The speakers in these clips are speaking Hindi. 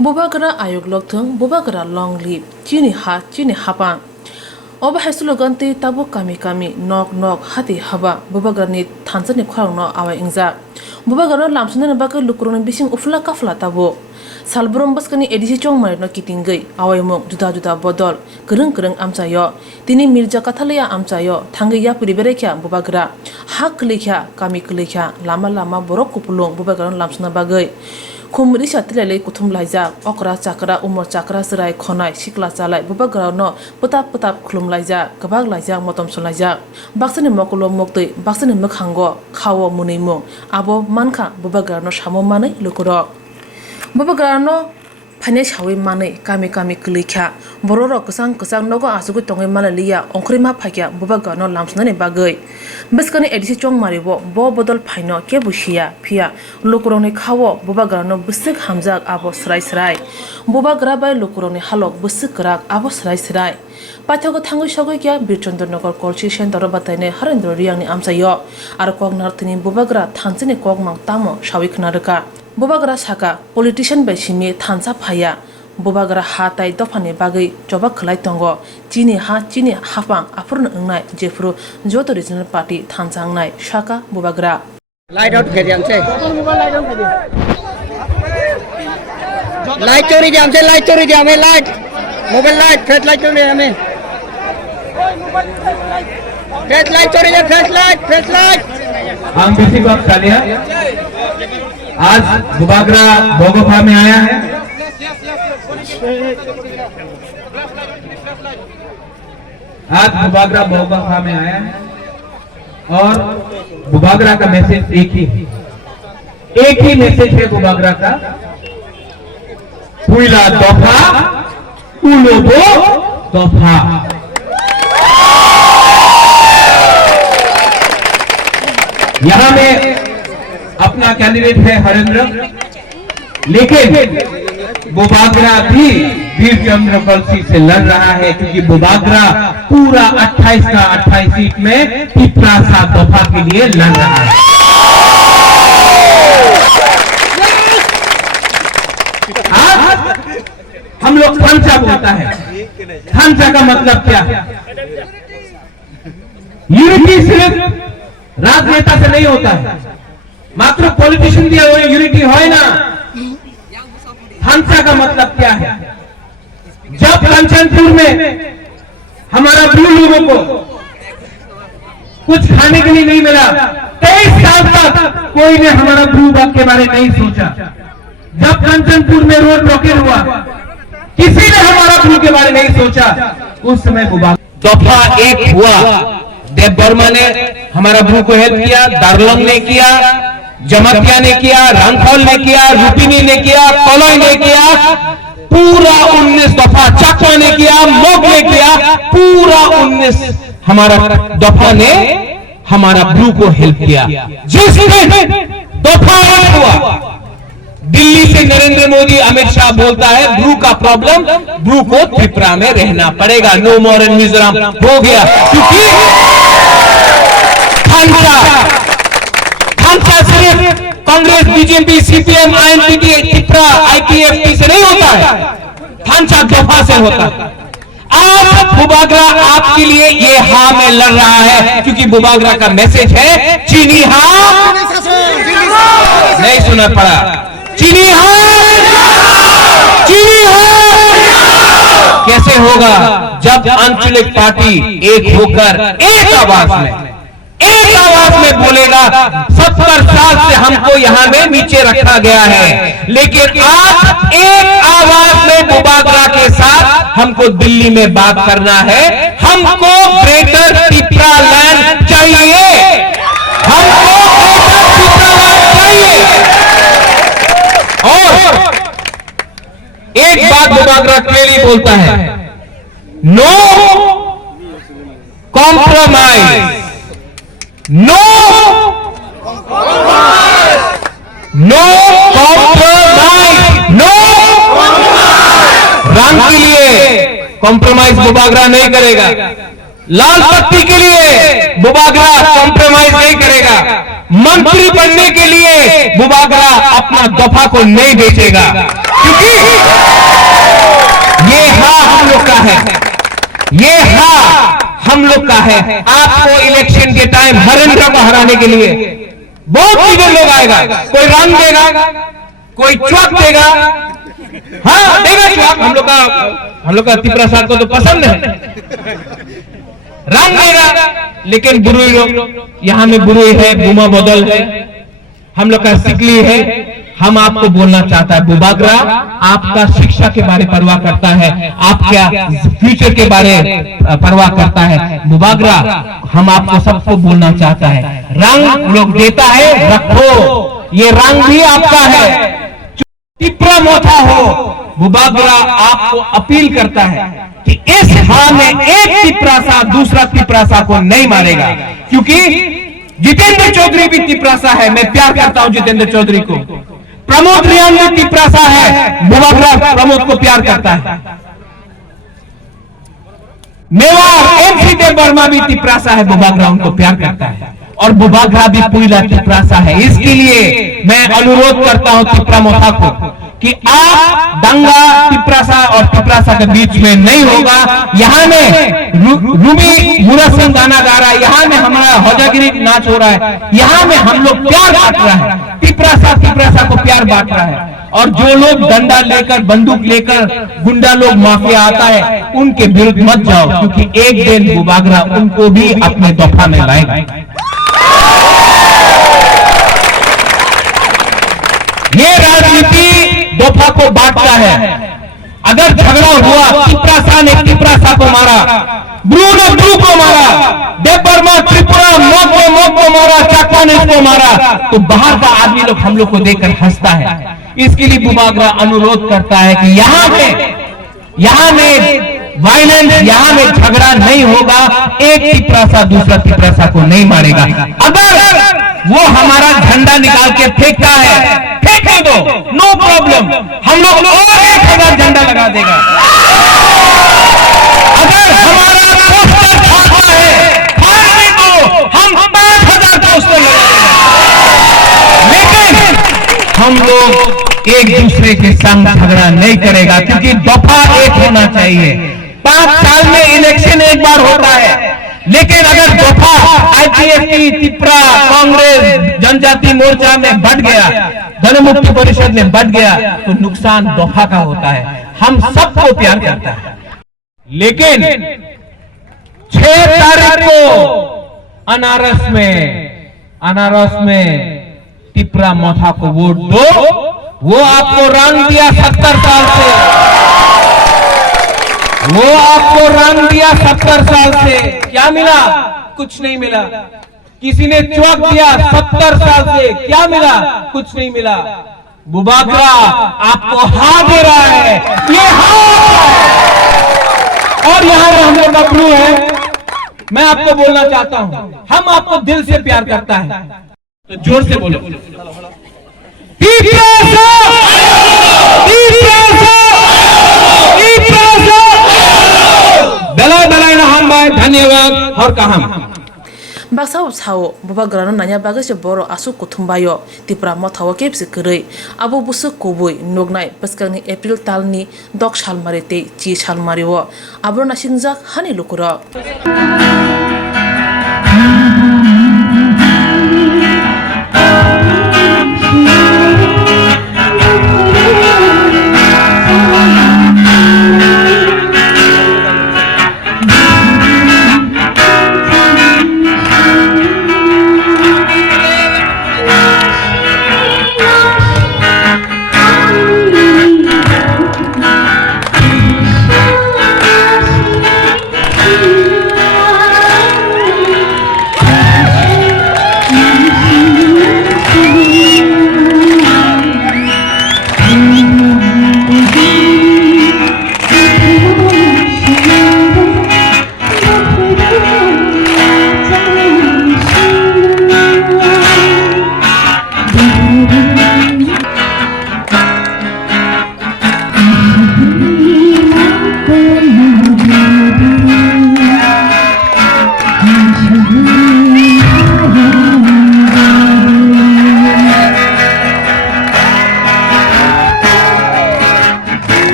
बुबागरा आयोग लोकथों बुबागरा लॉन्ग लीव चीनी हापा अब हाइसुलगंती ताबो कामी नॉक हाती हबा बुबागरनी थानसनि खरांनो आवाय इंजा बुबागरनो लामसुननो बागै लुकुरनो बिसिं उफला काफला ताबो सालब्रम बसकनि एडिसि चंमारनो किटिंगै आवायमुक जुदा बदल गोरों आमचायो तिनि मिर्जा काथालिया आमचायो थांगैया पुरिबेरेख्या बुबागरा हा कलैख्या कामी कलैख्या लामा बरक कुपुलुं बुबागरनो लामसुननो बागै खुमरि सातिलाय कुथुम लाइजाक अकरा चाकरा उमर चाकरा सराय खनाय सिकला चालाय बुबागरावनो पताप खुलुम लाइजाक गोबाग लाइजाक मतम सलाइजाक बाक्सनि मकलो मक्तै बाक्सनि मोखांगो खावो मुनैमु आबो मानखा बुबागरावनो सामो मानै लुकुर बुबागरावनो फाइने सावै मानै कामी कलैख्या बर'र गोसां नगो आसुगै तङै मालालिया अंख्रिमा फाइख्या बुबागरावनो लामसुनानै बागै बेसकनि एडिसि चंमारिबो बदल फाइनो के बुसिया फिया लुकुरनि खावो बुबागरावनो बुसुक हामजाक आबो स्राय बुबागरा बाय लुकुरनि हालक बुसुक राक आबो स्राय पाठ्यको थांगै सगै क्या बिरचन्द्रनगर कलसि सेन्टर बताइने हरेन्द्र रियांनि आमसायो आरो कगनारथिनि बुबागरा थानसिनि कगमां तामो साविखना रका बुबागरा साका पलिटिशियन बाय सिमि थानसा फाया बुबागरा हा ताइ दफानि बागै जबाब खलाय तंगो चीनी हाफां आफुरनो ओंनाय जेफ्रु जत रिजनल पार्टी थानसांनाय साका बुबागरा लाइट आउट कर दिया लाइट चोरी दिया हमें light mobile light flash light चोरी हमें फ्लैश लाइट हम किसी को तालियां आज बुबागरा बोगोफा में आया है आज बुबागरा बोगोफा में आया है और बुबागरा का मैसेज एक ही मैसेज है बुबागरा का पुइला दफा उलोबो दफा यहां में अपना कैंडिडेट है हरेंद्र लेकिन बुबागरा भी वीरचंद्र कलसी से लड़ रहा है क्योंकि बुबागरा पूरा 28 का 28 सीट में पिपरा सात दफा के लिए लड़ रहा है। आज हम लोग थानसा बोलता है, थानसा का मतलब क्या है? यूनिटी सिर्फ राजनेता से नहीं होता है, मात्र पॉलिटिशियन दिया हुआ यूनिटी है ना। थानसा का मतलब क्या है? जब कंचनपुर में हमारा ब्लू लोगों को कुछ खाने के लिए नहीं मिला, 23 साल तक कोई ने हमारा ब्लू बाग के बारे में नहीं सोचा। जब कंचनपुर में रोड ब्लॉकेज हुआ, किसी ने हमारा ब्लू के बारे में नहीं सोचा। उस समय दफा एक हुआ, देव वर्मा ने हमारा ब्लू को हेल्प किया, दार्लंग ने किया, जमतिया ने किया, रंगखोल ने किया, रुपिनी ने किया, कलोई ने किया, पूरा 19 दफा चकमा ने किया, मोग ने किया, पूरा 19 हमारा दफा ने हमारा ब्लू को हेल्प किया। जिस दिन दफा एक हुआ, दिल्ली से नरेंद्र मोदी अमित शाह बोलता है ब्लू का प्रॉब्लम, ब्लू को त्रिपुरा में रहना पड़ेगा, नो मोर इन मिजोरम हो गया। क्योंकि थानसा सिर्फ Congress, BJP, CPM, INPT, Tripura, IPFT से नहीं होता है, थानसा दफा से होता है। आज बुबागरा आपके लिए ये हाँ में लड़ रहा है क्योंकि बुबागरा का मैसेज है चीनी हाँ, नहीं सुना पड़ा, चीनी हाँ। कैसे होगा? जब आंचलिक पार्टी एक होकर एक आवाज में बोलेगा। 70 साल से हमको यहाँ में नीचे रखा गया है, लेकिन आज एक आवाज में बुबागरा के साथ हमको दिल्ली में बात करना है। हमको ग्रेटर त्रिपुरा लैंड चाहिए, हमको ग्रेटर त्रिपुरा लैंड चाहिए। और एक बात बुबागरा क्लियरली बोलता है, नो कॉम्प्रोमाइज, नो रंग के लिए कॉम्प्रोमाइज बुबागरा नहीं करेगा, लाल पट्टी के लिए बुबागरा कॉम्प्रोमाइज नहीं करेगा, मंत्री बनने के लिए बुबागरा अपना दफा को नहीं बेचेगा। क्योंकि मोथा हम लोग का है। आपको इलेक्शन के टाइम हरेंद्र को हराने के लिए बहुत चीजें लोग आएगा, कोई रंग देगा, कोई चौक देगा, हाँ देगा चौक, हम लोग का तिप्रसाद को तो पसंद है, रंग देगा, लेकिन बुरुई लोग, यहाँ में बुरुई है, बुमा बदल है, हम लोग का सिकली है। हम आपको बोलना चाहता है, बुबागरा आपका शिक्षा के बारे परवाह करता है, आपका फ्यूचर के बारे परवाह करता है। बुबागरा हम आपको सबको बोलना चाहता है, रंग लोग देता है, रखो, ये रंग भी आपका है। तिप्रा मोथा हो, बुबागरा आपको अपील करता है कि इस हां में एक तिपरासा दूसरा तिपरासा को नहीं मारेगा, क्योंकि जितेंद्र चौधरी भी तिपरासा है। मैं प्यार करता हूं जितेंद्र चौधरी को। प्रमोद रियान भी तिपरासा है, बुबागरा प्रमोद को प्यार करता है। मेवाड़ एमसी देव वर्मा भी तिपरासा है, बुबागरा उनको प्यार करता है, और बुबागरा भी पूरा तिपरासा है। इसके लिए मैं अनुरोध करता हूं तिपरा मोथा को कि आप दंगा तिपरासा और तिपरासा के बीच में नहीं होगा। यहाँ में रूमी मुरत सिंह गाना गा रहा है, यहाँ में हमारा होजागिरी नाच हो रहा है, यहाँ में हम लोग प्यार बांट रहा है, तिपरासा को प्यार बांट रहा है। और जो लोग डंडा लेकर बंदूक लेकर गुंडा लोग माफिया आता है, उनके विरुद्ध मत जाओ, क्योंकि एक दिन बुबागरा उनको भी अपने दफा में लाएगा। ये राजनीति दफा को बांटता है। अगर झगड़ा हुआ, तिपरासा ने तिपरासा को मारा, ब्रू ने ब्रू को मारा, देवबर्मा त्रिपुरा मोक को मारा, चाकवा ने इसको मारा, तो बाहर का आदमी लोग हम लोग को देखकर हंसता है। इसके लिए बुबागरा अनुरोध करता है कि यहाँ में वायलेंस, यहाँ में झगड़ा नहीं होगा, एक तिपरासा दूसरा तिपरासा को नहीं मारेगा। अगर वो हमारा झंडा निकाल के फेंकता है, फेंकने दो, नो प्रॉब्लम, हम लोग और 1000 झंडा लगा देगा। अगर हमारा पोस्टर फाड़ता है, फाड़ने दो, हम 5000 पोस्टर लगा देगा। लेकिन हम लोग एक दूसरे के संग झगड़ा नहीं करेगा, क्योंकि दफा एक होना चाहिए। 5 साल में इलेक्शन एक बार होता है, लेकिन अगर दफा आईपीएफटी, तिपरा, कांग्रेस, जनजाति मोर्चा में बढ़ गया, जनमुक्ति परिषद में बढ़ गया, तो नुकसान दफा का होता है। हम सबको प्यार करता है, लेकिन 6 तारीख को अनारस में तिपरा मोथा को वोट दो। वो आपको रंग दिया 70 साल से, वो आपको रंग दिया 70 साल से, क्या मिला? कुछ नहीं मिला। किसी ने चौक दिया 70 साल से, क्या मिला? कुछ नहीं मिला। बुबागरा आपको हार दे रहा है, ये हार। और यहाँ हम लोग का ब्लू है, मैं आपको बोलना चाहता हूं, हम आपको दिल से प्यार करता है, तो जोर से बोलो, धन्यवाद। और कहा Baksa sao bubagrano nanya bagase boro asu kuthumbayo tipra mothawa kepsi kurei abu busu koboi nognai paskani April talni dok shalmarite chi shalmariwo abro nasingjak hani lukura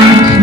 है।